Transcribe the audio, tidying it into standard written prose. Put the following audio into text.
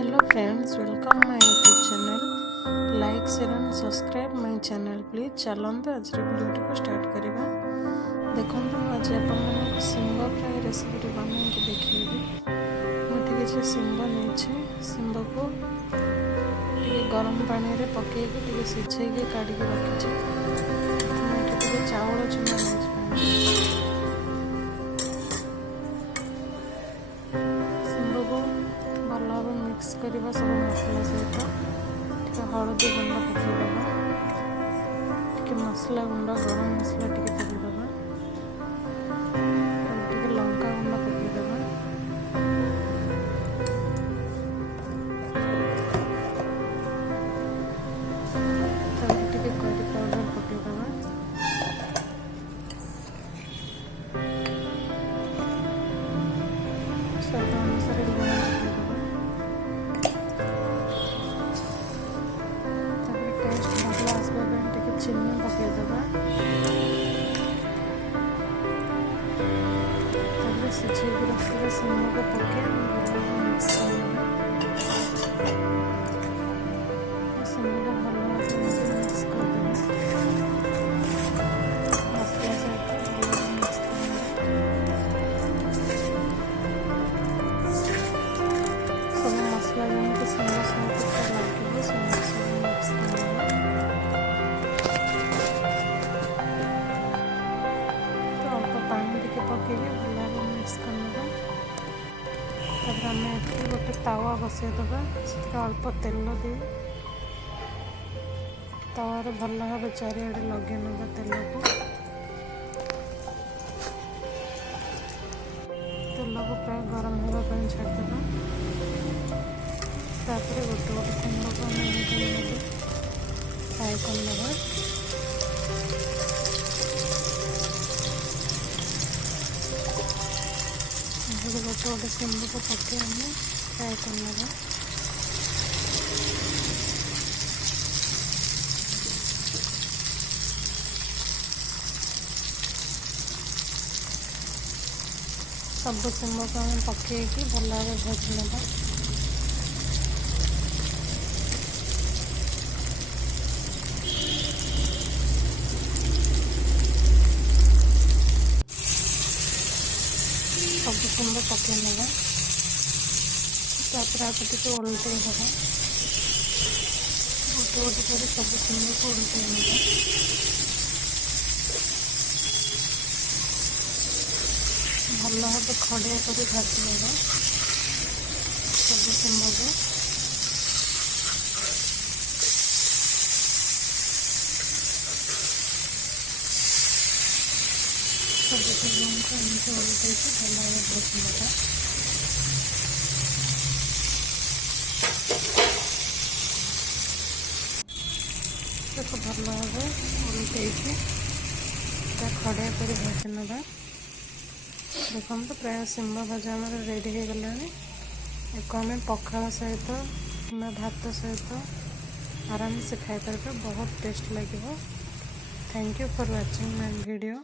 Hello friends, welcome my YouTube channel. Like, share and subscribe my channel please. चलते आज video को start करवा। देखो आज आप सिंग फ्राई रेसिपी बन के देखी मुझे सिंग नहीं सिंग को गरम पानी रे पकई सिझे का रखी चाउल चुना भल भाव मिक्स करवा सब मसला सहित हलदी गुंड पकईदे मसला गुंड गरम मसला पकईदे लंका गुंड पकईदे करी पाउडर पकईदे स्वाद अनुसार चीनी पकईदे सिझे रखा सिंग को पके मिक्स कर सिंग को भल भाव मिक्स करदे मसला सहित भल मिक्स सब मसला जमी सिंग सहित लगे सब मिक्स कर पकई भल भाव मिक्स करने आम गोटे तावा बसईदे अल्प तेल दे तावार भल भाव चारिआडे लगे ना तेल को प्राय गरम होगा छाड़देवा तापर गोटे गोटे सिंग को आम फ्राए करदेवा गोटे गोटे सिंग को पके आम फ्राए करने सब सिंग को आम पकई भल भाव भाजी ना सब सिंग पकई ना तापर आप उल्टे दबा गोटे गोटे कर सब सिंग को उल्टे ना भल भाव खड़िया कर भाजी ना सब सिंग को सब सिंग को एमती उल्टे भल भाव भाजी ना देखो भल भाव उल्टे खड़िया कर भाजी ना देखो तो प्राय सिंग भजा आम रेडी हो गला आम पखाल सहित भात सहित आराम से खाई पारे बहुत टेस्ट लगे। Thank you for watching my video.